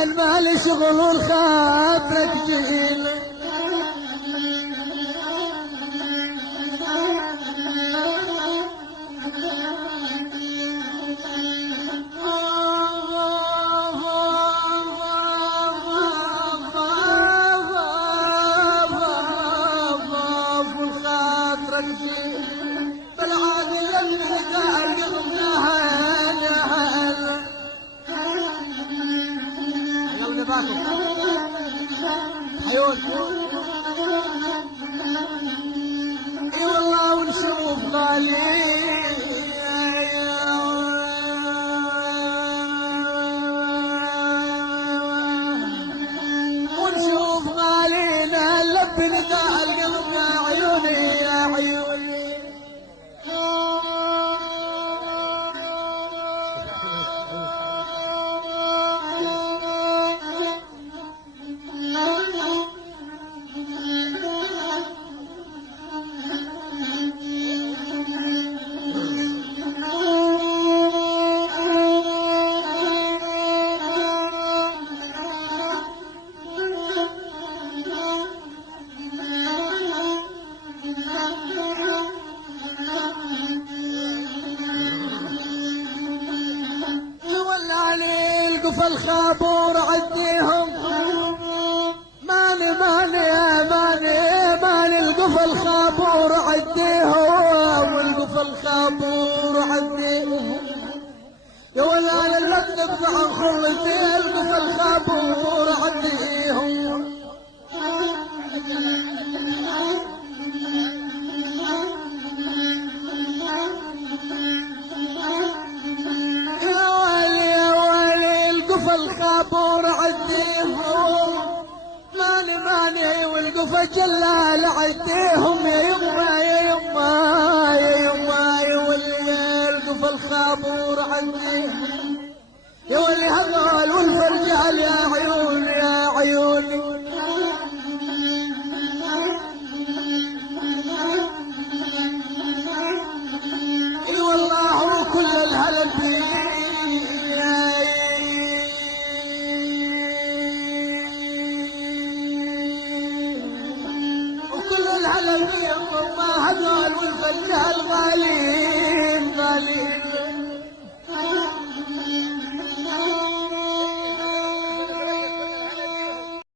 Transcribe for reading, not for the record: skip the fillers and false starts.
زين مالي شغل والخاطرك جيل اي والله ونشوف غالي ونشوف غالينا لب نداء القلب يا عيوني يا عيوني فالخابور عديهم ماني القفا الخابور عديهم والقفا الخابور عديهم يا ولا اللقب عن خلتي القفا الخابور عديهم الخابور عديهم ماني والقفا جلال عديهم يا يما يا يما يا يما يا ولي القفا الخابور عديهم يا ولي هذول والفرجال يا عيوني يا عيوني اي والله وكل الهلل فيه هذول والفرجال غالين غالين